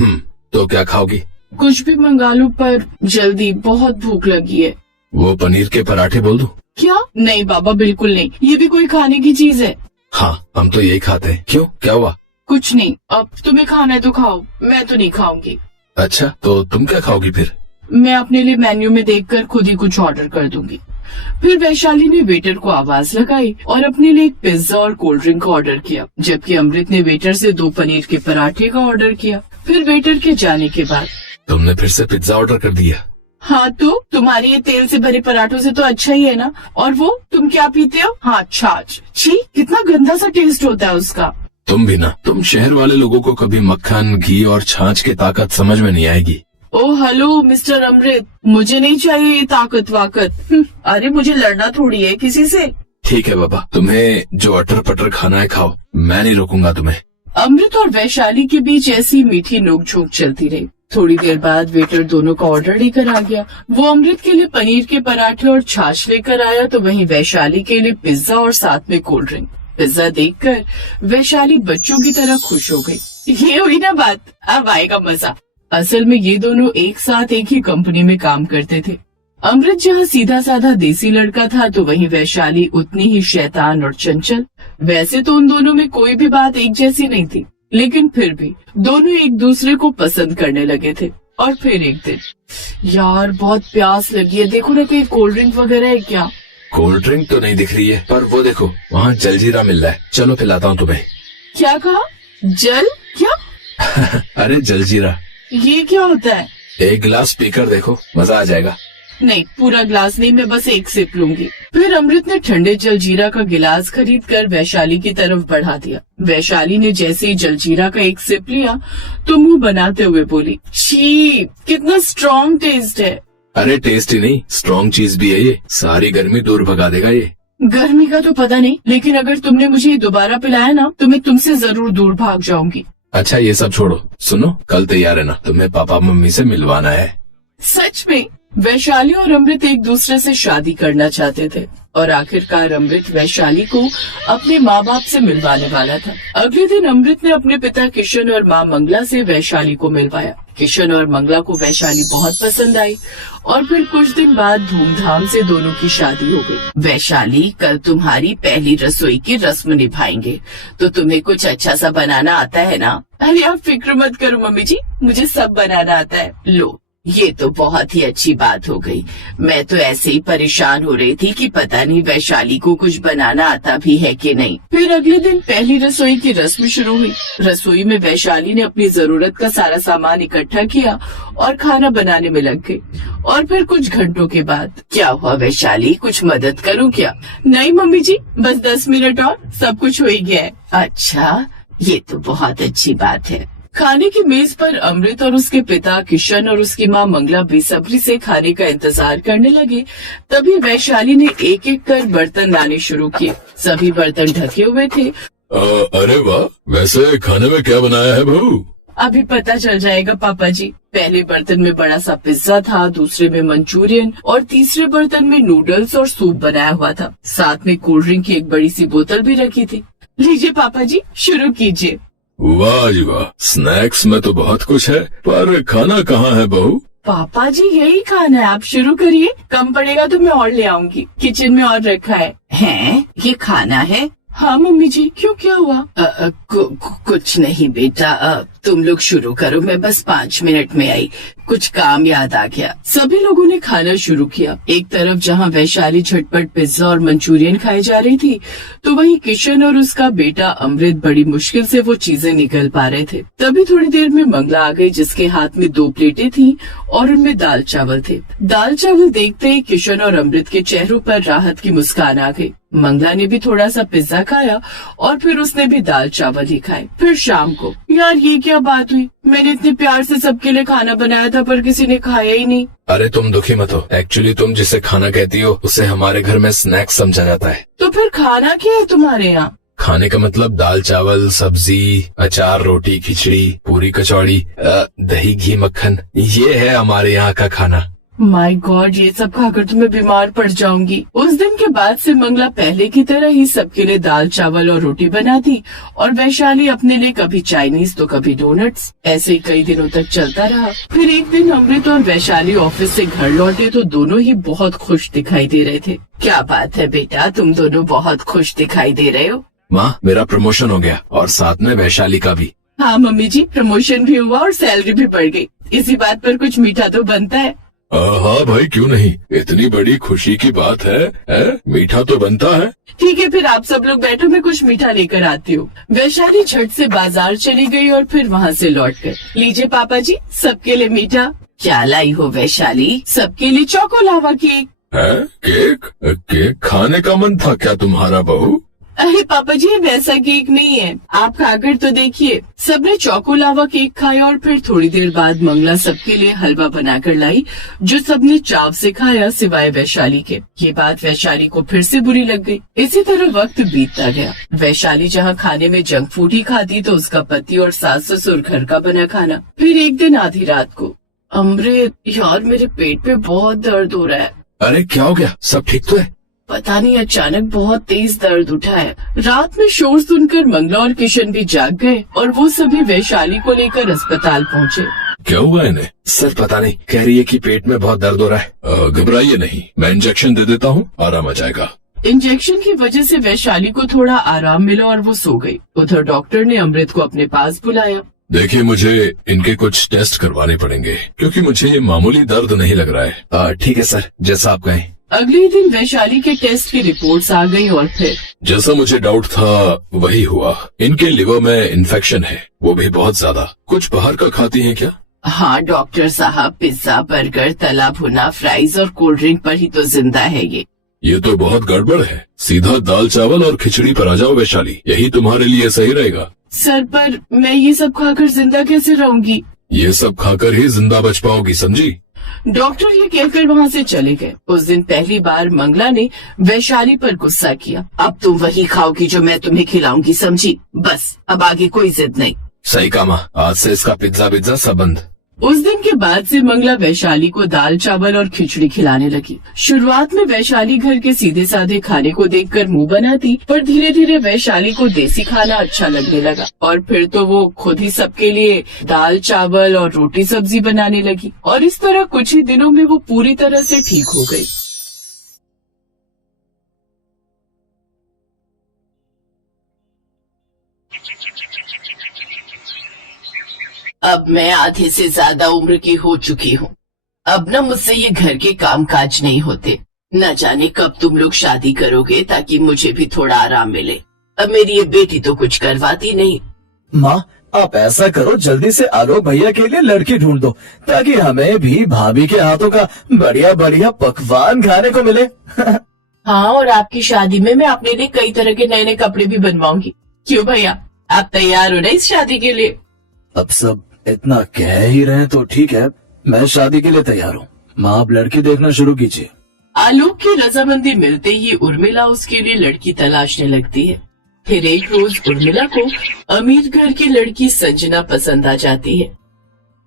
तो क्या खाओगी? कुछ भी मंगा लो, पर जल्दी, बहुत भूख लगी है। वो पनीर के पराठे बोल दूं? क्या? नहीं बाबा, बिल्कुल नहीं, ये भी कोई खाने की चीज है? हाँ, हम तो यही खाते हैं। क्यों, क्या हुआ? कुछ नहीं, अब तुम्हें खाना है तो खाओ, मैं तो नहीं खाऊंगी। अच्छा, तो तुम क्या खाओगी फिर? मैं अपने लिए मेन्यू में देखकर खुद ही कुछ ऑर्डर कर दूंगी। फिर वैशाली ने वेटर को आवाज लगाई और अपने लिए एक पिज्जा और कोल्ड ड्रिंक का ऑर्डर किया, जबकि अमृत ने वेटर से 2 पनीर के पराठे का ऑर्डर किया। फिर वेटर के जाने के बाद तुमने फिर से पिज्जा ऑर्डर कर दिया? हाँ, तो तुम्हारे ये तेल से भरे पराठों से तो अच्छा ही है ना। और वो तुम क्या पीते हो? हाँ, छाछ। छी, कितना गंदा सा टेस्ट होता है उसका। तुम भी ना, तुम शहर वाले लोगों को कभी मक्खन, घी और छाछ की ताकत समझ में नहीं आएगी। ओह हेलो मिस्टर अमृत, मुझे नहीं चाहिए ये ताकत वाकत। अरे मुझे लड़ना थोड़ी है किसी से। ठीक है बाबा, तुम्हें जो अटर पटर खाना है खाओ, मैं नहीं रोकूंगा तुम्हें। अमृत और वैशाली के बीच ऐसी मीठी नोकझोंक चलती रही। थोड़ी देर बाद वेटर दोनों का ऑर्डर लेकर आ गया। वो अमृत के लिए पनीर के पराठे और छाछ लेकर आया, तो वहीं वैशाली के लिए पिज्जा और साथ में कोल्ड ड्रिंक। पिज्जा देखकर वैशाली बच्चों की तरह खुश हो गई। ये हुई ना बात, अब आएगा मजा। असल में ये दोनों एक साथ एक ही कंपनी में काम करते थे। अमृत जहाँ सीधा साधा देसी लड़का था, तो वहीं वैशाली उतनी ही शैतान और चंचल। वैसे तो उन दोनों में कोई भी बात एक जैसी नहीं थी, लेकिन फिर भी दोनों एक दूसरे को पसंद करने लगे थे। और फिर एक दिन, यार बहुत प्यास लगी है, देखो ना कहीं कोल्ड ड्रिंक वगैरह है क्या? कोल्ड ड्रिंक तो नहीं दिख रही है, पर वो देखो वहाँ जलजीरा मिल रहा है, चलो पिलाता हूँ तुम्हें। क्या कहा? जल क्या? अरे जलजीरा। ये क्या होता है? एक गिलास पीकर देखो, मजा आ जाएगा। नहीं, पूरा ग्लास नहीं, मैं बस एक सिप लूंगी। फिर अमृत ने ठंडे जलजीरा का गिलास खरीदकर वैशाली की तरफ बढ़ा दिया। वैशाली ने जैसे ही जलजीरा का एक सिप लिया तो मुंह बनाते हुए बोली, छी, कितना स्ट्रॉन्ग टेस्ट है। अरे टेस्ट ही नहीं, स्ट्रॉन्ग चीज भी है ये, सारी गर्मी दूर भगा देगा ये। गर्मी का तो पता नहीं, लेकिन अगर तुमने मुझे ये दोबारा पिलाया ना, तो मैं तुमसे जरूर दूर भाग जाऊंगी। अच्छा ये सब छोड़ो, सुनो, कल तैयार है ना, तुम्हें पापा मम्मी से मिलवाना है। सच में? वैशाली और अमृत एक दूसरे से शादी करना चाहते थे और आखिरकार अमृत वैशाली को अपने माँ बाप से मिलवाने वाला था। अगले दिन अमृत ने अपने पिता किशन और माँ मंगला से वैशाली को मिलवाया। किशन और मंगला को वैशाली बहुत पसंद आई और फिर कुछ दिन बाद धूमधाम से दोनों की शादी हो गई। वैशाली, कल तुम्हारी पहली रसोई की रस्म निभाएंगे, तो तुम्हें कुछ अच्छा सा बनाना आता है ना? अरे आप फिक्र मत करो मम्मी जी, मुझे सब बनाना आता है। लो, ये तो बहुत ही अच्छी बात हो गई। मैं तो ऐसे ही परेशान हो रही थी कि पता नहीं वैशाली को कुछ बनाना आता भी है कि नहीं। फिर अगले दिन पहली रसोई की रस्म शुरू हुई। रसोई में वैशाली ने अपनी जरूरत का सारा सामान इकट्ठा किया और खाना बनाने में लग गई। और फिर कुछ घंटों के बाद, क्या हुआ वैशाली, कुछ मदद करूं क्या? नहीं मम्मी जी, बस 10 मिनट और सब कुछ हो ही गया है। अच्छा, ये तो बहुत अच्छी बात है। खाने की मेज पर अमृत और उसके पिता किशन और उसकी माँ मंगला बेसब्री से खाने का इंतजार करने लगे। तभी वैशाली ने एक एक कर बर्तन लाने शुरू किए। सभी बर्तन ढके हुए थे। अरे वाह, वैसे खाने में क्या बनाया है बहू? अभी पता चल जाएगा पापा जी। पहले बर्तन में बड़ा सा पिज्जा था, दूसरे में मंचूरियन और तीसरे बर्तन में नूडल्स और सूप बनाया हुआ था। साथ में कोल्ड ड्रिंक की एक बड़ी सी बोतल भी रखी थी। लीजिए पापा जी, शुरू कीजिए। वाह जी वाह, स्नैक्स में तो बहुत कुछ है, पर खाना कहाँ है बहू? पापा जी यही खाना है, आप शुरू करिए, कम पड़ेगा तो मैं और ले आऊंगी, किचन में और रखा है। हैं? ये खाना है? हाँ मम्मी जी, क्यों, क्या हुआ? कुछ नहीं बेटा, तुम लोग शुरू करो, मैं बस 5 मिनट में आई, कुछ काम याद आ गया। सभी लोगों ने खाना शुरू किया। एक तरफ जहाँ वैशाली झटपट पिज्जा और मंचूरियन खाई जा रही थी, तो वहीं किशन और उसका बेटा अमृत बड़ी मुश्किल से वो चीजें निकल पा रहे थे। तभी थोड़ी देर में मंगला आ गई, जिसके हाथ में 2 प्लेटें थी और उनमें दाल चावल थे। दाल चावल देखते ही किशन और अमृत के चेहरों पर राहत की मुस्कान आ गई। मंगला ने भी थोड़ा सा पिज्जा खाया और फिर उसने भी दाल चावल ही खाए। फिर शाम को, यार ये क्या बात हुई, मैंने इतने प्यार से सबके लिए खाना बनाया था पर किसी ने खाया ही नहीं। अरे तुम दुखी मत हो, एक्चुअली तुम जिसे खाना कहती हो उसे हमारे घर में स्नैक्स समझा जाता है। तो फिर खाना क्या है तुम्हारे यहाँ? खाने का मतलब दाल चावल, सब्जी, अचार, रोटी, खिचड़ी, पूरी, कचौड़ी, दही, घी, मक्खन, ये है हमारे यहाँ का खाना। माय गॉड, ये सब खाकर तो मैं बीमार पड़ जाऊंगी। उस दिन के बाद से मंगला पहले की तरह ही सबके लिए दाल चावल और रोटी बनाती और वैशाली अपने लिए कभी चाइनीज तो कभी डोनट्स। ऐसे ही कई दिनों तक चलता रहा। फिर एक दिन अमृत और वैशाली ऑफिस से घर लौटे तो दोनों ही बहुत खुश दिखाई दे रहे थे। क्या बात है बेटा, तुम दोनों बहुत खुश दिखाई दे रहे हो। माँ, मेरा प्रमोशन हो गया और साथ में वैशाली का भी। हाँ मम्मी जी, प्रमोशन भी हुआ और सैलरी भी बढ़ गई। इसी बात पर कुछ मीठा तो बनता है। हाँ भाई, क्यों नहीं, इतनी बड़ी खुशी की बात है? मीठा तो बनता है। ठीक है, फिर आप सब लोग बैठो, मैं कुछ मीठा लेकर आती हूँ। वैशाली झट से बाजार चली गई और फिर वहाँ से लौट कर, लीजिए पापा जी, सबके लिए मीठा। क्या लाई हो वैशाली? सबके लिए चोको लावा केक। है? केक खाने का मन था क्या तुम्हारा बहू? अरे पापा जी, ये वैसा केक नहीं है, आप खाकर तो देखिए। सबने चोको लावा केक खाया और फिर थोड़ी देर बाद मंगला सबके लिए हलवा बनाकर लाई, जो सबने चाव से खाया सिवाय वैशाली के। ये बात वैशाली को फिर से बुरी लग गई। इसी तरह वक्त बीतता गया। वैशाली जहाँ खाने में जंक फूड ही खाती तो उसका पति और सास ससुर घर का बना खाना। फिर एक दिन आधी रात को, अमृत यार मेरे पेट पे बहुत दर्द हो रहा है। अरे क्या हो गया, सब ठीक तो है? पता नहीं, अचानक बहुत तेज दर्द उठा है। रात में शोर सुनकर मंगला और किशन भी जाग गए और वो सभी वैशाली को लेकर अस्पताल पहुँचे। क्या हुआ इन्हें? सर पता नहीं, कह रही है कि पेट में बहुत दर्द हो रहा है। घबराइए नहीं, मैं इंजेक्शन दे देता हूँ, आराम आ जाएगा। इंजेक्शन की वजह से वैशाली को थोड़ा आराम मिला और वो सो गई। उधर डॉक्टर ने अमृत को अपने पास बुलाया। देखिए, मुझे इनके कुछ टेस्ट करवाने पड़ेंगे क्योंकि मुझे ये मामूली दर्द नहीं लग रहा है। ठीक है सर, जैसा आप कहें। अगले दिन वैशाली के टेस्ट की रिपोर्ट्स आ गई और फिर जैसा मुझे डाउट था वही हुआ। इनके लिवर में इन्फेक्शन है, वो भी बहुत ज्यादा। कुछ बाहर का खाती हैं क्या? हाँ डॉक्टर साहब, पिज्जा, बर्गर, तला भुना, फ्राइज और कोल्ड ड्रिंक पर ही तो जिंदा है ये तो बहुत गड़बड़ है। सीधा दाल चावल और खिचड़ी पर आ जाओ वैशाली, यही तुम्हारे लिए सही रहेगा। सर पर मैं ये सब खाकर जिंदा कैसे रहूंगी? ये सब खाकर ही जिंदा बच पाओगी, समझी? डॉक्टर ये कहकर वहाँ से चले गए। उस दिन पहली बार मंगला ने वैशाली पर गुस्सा किया। अब तुम वही खाओगी जो मैं तुम्हें खिलाऊंगी, समझी? बस अब आगे कोई जिद नहीं। सही कहा माँ, आज से इसका पिज्जा सब बंद। उस दिन के बाद से मंगला वैशाली को दाल चावल और खिचड़ी खिलाने लगी। शुरुआत में वैशाली घर के सीधे साधे खाने को देखकर मुंह बनाती, पर धीरे धीरे वैशाली को देसी खाना अच्छा लगने लगा और फिर तो वो खुद ही सबके लिए दाल चावल और रोटी सब्जी बनाने लगी। और इस तरह कुछ ही दिनों में वो पूरी तरह से ठीक हो गई। अब मैं आधे से ज्यादा उम्र की हो चुकी हूँ। अब न मुझसे ये घर के काम काज नहीं होते। न जाने कब तुम लोग शादी करोगे ताकि मुझे भी थोड़ा आराम मिले। अब मेरी ये बेटी तो कुछ करवाती नहीं। माँ, आप ऐसा करो, जल्दी से आलोक भैया के लिए लड़की ढूंढ दो ताकि हमें भी भाभी के हाथों का बढ़िया बढ़िया पकवान खाने को मिले। हाँ, और आपकी शादी में मैं अपने लिए कई तरह के नए नए कपड़े भी बनवाऊंगी। क्यों भैया, आप तैयार हो ना इस शादी के लिए? अब सब इतना कह ही रहे हैं तो ठीक है, मैं शादी के लिए तैयार हूँ। माँ, आप लड़की देखना शुरू कीजिए। आलोक की रजामंदी मिलते ही उर्मिला उसके लिए लड़की तलाशने लगती है। फिर एक रोज उर्मिला को अमीर घर की लड़की संजना पसंद आ जाती है।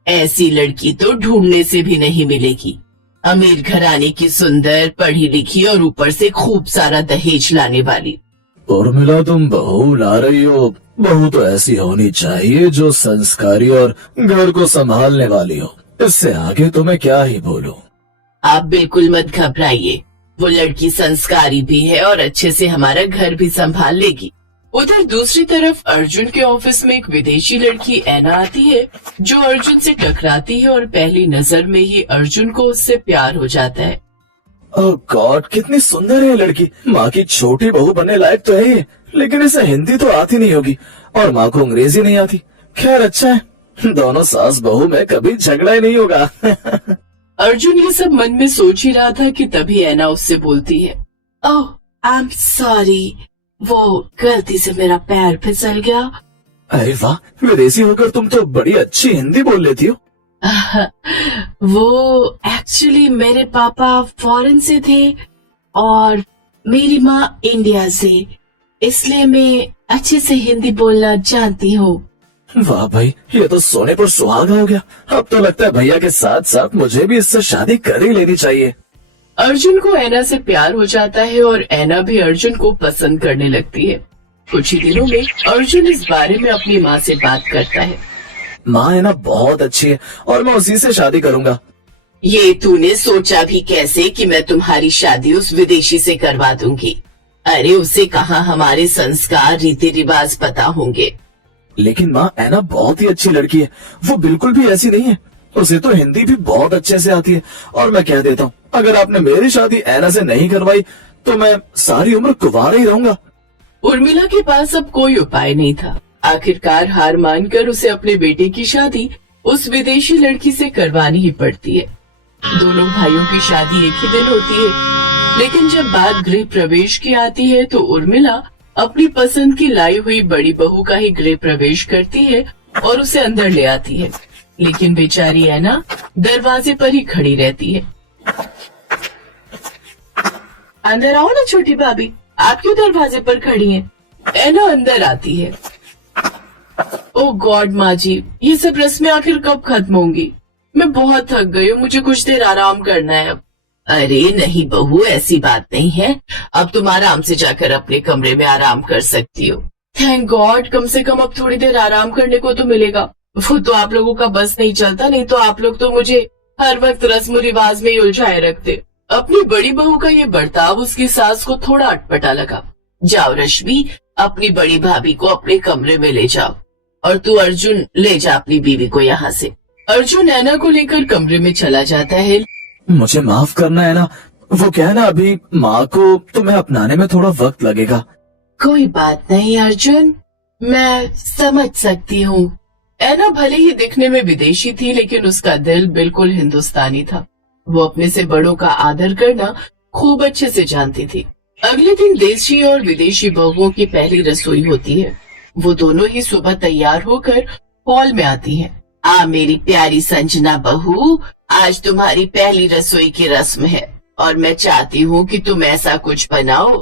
ऐसी लड़की तो ढूंढने से भी नहीं मिलेगी। अमीर घराने की, सुंदर, पढ़ी लिखी और ऊपर से खूब सारा दहेज लाने वाली। उर्मिला, तुम बहू ला रही हो। बहू तो ऐसी होनी चाहिए जो संस्कारी और घर को संभालने वाली हो। इससे आगे तो मैं क्या ही बोलूं। आप बिल्कुल मत घबराइए, वो लड़की संस्कारी भी है और अच्छे से हमारा घर भी संभाल लेगी। उधर दूसरी तरफ अर्जुन के ऑफिस में एक विदेशी लड़की ऐना आती है जो अर्जुन से टकराती है और पहली नजर में ही अर्जुन को उससे प्यार हो जाता है। ओह गॉड, कितनी सुंदर है ये लड़की। माँ की छोटी बहू बनने लायक तो है ये, लेकिन इसे हिंदी तो आती नहीं होगी और माँ को अंग्रेजी नहीं आती। खैर अच्छा है, दोनों सास बहू में कभी झगड़ा ही नहीं होगा। अर्जुन ये सब मन में सोच ही रहा था कि तभी ऐना उससे बोलती है, ओह आई एम सॉरी, वो गलती से मेरा पैर फिसल गया। अरे वाह, विदेशी होकर तुम तो बड़ी अच्छी हिंदी बोल लेती हो। वो एक्चुअली मेरे पापा फॉरेन से थे और मेरी माँ इंडिया से, इसलिए मैं अच्छे से हिंदी बोलना जानती हूँ। वाह भाई, ये तो सोने पर सुहागा हो गया। अब तो लगता है भैया के साथ साथ मुझे भी इससे शादी कर ही लेनी चाहिए। अर्जुन को ऐना से प्यार हो जाता है और ऐना भी अर्जुन को पसंद करने लगती है। कुछ ही दिनों में अर्जुन इस बारे में अपनी माँ से बात करता है। माँ है ना बहुत अच्छी है और मैं उसी से शादी करूंगा। ये तूने सोचा भी कैसे कि मैं तुम्हारी शादी उस विदेशी से करवा दूंगी? अरे उसे कहाँ हमारे संस्कार रीति रिवाज पता होंगे। लेकिन माँ ऐना बहुत ही अच्छी लड़की है, वो बिल्कुल भी ऐसी नहीं है। उसे तो हिंदी भी बहुत अच्छे से आती है। और मैं कह देता हूँ, अगर आपने मेरी शादी ऐना से नहीं करवाई तो मैं सारी उम्र कुंवारा ही रहूंगा। उर्मिला के पास अब कोई उपाय नहीं था। आखिरकार हार मानकर उसे अपने बेटे की शादी उस विदेशी लड़की से करवानी ही पड़ती है। दोनों भाइयों की शादी एक ही दिन होती है, लेकिन जब बात गृह प्रवेश की आती है तो उर्मिला अपनी पसंद की लाई हुई बड़ी बहू का ही गृह प्रवेश करती है और उसे अंदर ले आती है। लेकिन बेचारी ऐना दरवाजे पर ही खड़ी रहती है। अंदर आओ ना छोटी भाभी, आप क्यों दरवाजे पर खड़ी हैं? ऐना अंदर आती है। ओ गॉड माँ जी, ये सब रस्में आखिर कब खत्म होंगी? मैं बहुत थक गई हूँ, मुझे कुछ देर आराम करना है अब। अरे नहीं बहू, ऐसी बात नहीं है। अब तुम आराम से जाकर अपने कमरे में आराम कर सकती हो। थैंक गॉड, कम से कम अब थोड़ी देर आराम करने को तो मिलेगा। वो तो आप लोगों का बस नहीं चलता, नहीं तो आप लोग तो मुझे हर वक्त रस्म रिवाज में ही उलझाए रखते। अपनी बड़ी बहू का ये बर्ताव उसकी सास को थोड़ा अटपटा लगा। जाओ रश्मि, अपनी बड़ी भाभी को अपने कमरे में ले जाओ और तू अर्जुन ले जा अपनी बीवी को यहाँ से। अर्जुन ऐना को लेकर कमरे में चला जाता है। मुझे माफ करना है ना, वो क्या है ना, अभी माँ को तुम्हें अपनाने में थोड़ा वक्त लगेगा। कोई बात नहीं अर्जुन, मैं समझ सकती हूँ। ऐना भले ही दिखने में विदेशी थी, लेकिन उसका दिल बिल्कुल हिंदुस्तानी था। वो अपने से बड़ों का आदर करना खूब अच्छे से जानती थी। अगले दिन देशी और विदेशी बहुओं की पहली रसोई होती है। वो दोनों ही सुबह तैयार होकर हॉल में आती हैं। आ मेरी प्यारी संजना बहू, आज तुम्हारी पहली रसोई की रस्म है और मैं चाहती हूँ कि तुम ऐसा कुछ बनाओ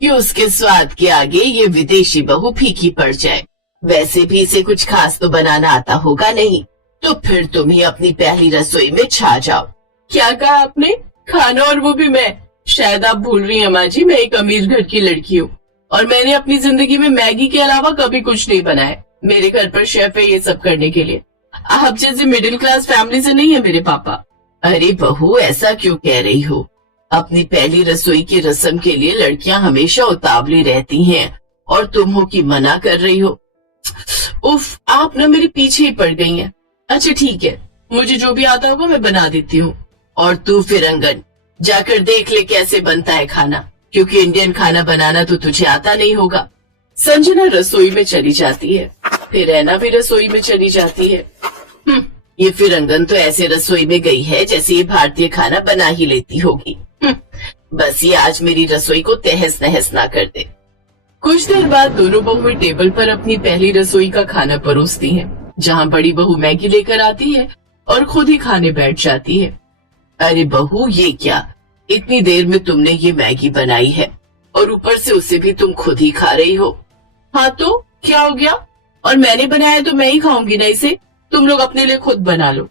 कि उसके स्वाद के आगे ये विदेशी बहू फीकी पड़ जाए। वैसे भी इसे कुछ खास तो बनाना आता होगा नहीं, तो फिर तुम ही अपनी पहली रसोई में छा जाओ। क्या कहा आपने? खाना, और वो भी मैं? शायद आप भूल रही हैं माँ जी, मैं एक अमीर घर की लड़की हूँ और मैंने अपनी जिंदगी में मैगी के अलावा कभी कुछ नहीं बनाया। मेरे घर पर शेफ है ये सब करने के लिए। आप जैसे मिडिल क्लास फैमिली से नहीं है मेरे पापा। अरे बहू, ऐसा क्यों कह रही हो? अपनी पहली रसोई की रस्म के लिए लड़कियां हमेशा उतावली रहती हैं और तुम हो कि मना कर रही हो। उफ, आप ना मेरे पीछे ही पड़ गई हैं। अच्छा ठीक है, मुझे जो भी आता होगा मैं बना देती हूँ। और तू फिरंगन, जाकर देख ले कैसे बनता है खाना, क्योंकि इंडियन खाना बनाना तो तुझे आता नहीं होगा। संजना रसोई में चली जाती है, फिर ऐना भी रसोई में चली जाती है। ये फिरंगन तो ऐसे रसोई में गई है जैसे ये भारतीय खाना बना ही लेती होगी। बस ये आज मेरी रसोई को तहस नहस ना कर दे। कुछ देर बाद दोनों बहुएं टेबल पर अपनी पहली रसोई का खाना परोसती हैं, जहाँ बड़ी बहू मैगी लेकर आती है और खुद ही खाने बैठ जाती है। अरे बहू, ये क्या, इतनी देर में तुमने ये मैगी बनाई है और ऊपर से उसे भी तुम खुद ही खा रही हो। हाँ तो क्या हो गया? और मैंने बनाया तो मैं ही खाऊंगी ना इसे, तुम लोग अपने लिए खुद बना लो।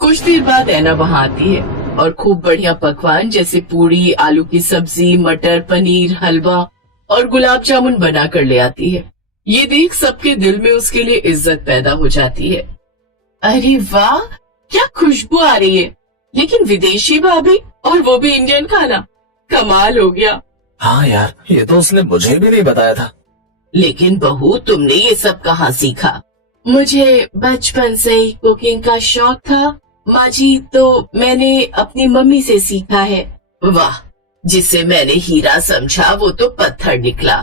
कुछ देर बाद ऐना वहाँ आती है और खूब बढ़िया पकवान जैसे पूड़ी, आलू की सब्जी, मटर पनीर, हलवा और गुलाब जामुन बना कर ले आती है। ये देख सबके दिल में उसके लिए इज्जत पैदा हो जाती है। अरे वाह, क्या खुशबू आ रही है, लेकिन विदेशी भाभी और वो भी इंडियन खाना, कमाल हो गया। हाँ यार, ये तो उसने मुझे भी नहीं बताया था। लेकिन बहू, तुमने ये सब कहाँ सीखा? मुझे बचपन से ही कुकिंग का शौक था माँ जी, तो मैंने अपनी मम्मी से सीखा है। वाह, जिसे मैंने हीरा समझा वो तो पत्थर निकला,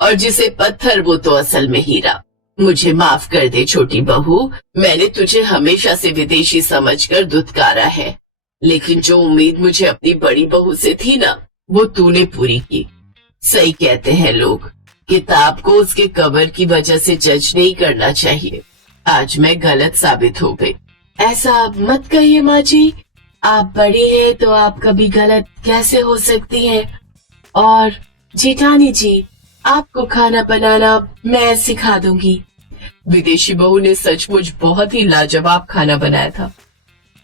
और जिसे पत्थर वो तो असल में हीरा। मुझे माफ कर दे छोटी बहू, मैंने तुझे हमेशा से विदेशी समझकर दुत्कारा है, लेकिन जो उम्मीद मुझे अपनी बड़ी बहू से थी ना, वो तूने पूरी की। सही कहते हैं लोग, किताब को उसके कवर की वजह से जज नहीं करना चाहिए। आज मैं गलत साबित हो गई। ऐसा मत कहिए माँ जी, आप बड़ी हैं तो आप कभी गलत कैसे हो सकती हैं। और जेठानी जी, आपको खाना बनाना मैं सिखा दूंगी। विदेशी बहू ने सचमुच बहुत ही लाजवाब खाना बनाया था।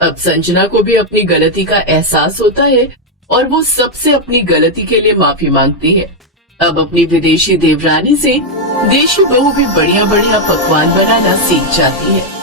अब संजना को भी अपनी गलती का एहसास होता है और वो सबसे अपनी गलती के लिए माफी मांगती है। अब अपनी विदेशी देवरानी से देशी बहू भी बढ़िया बढ़िया पकवान बनाना सीख जाती है।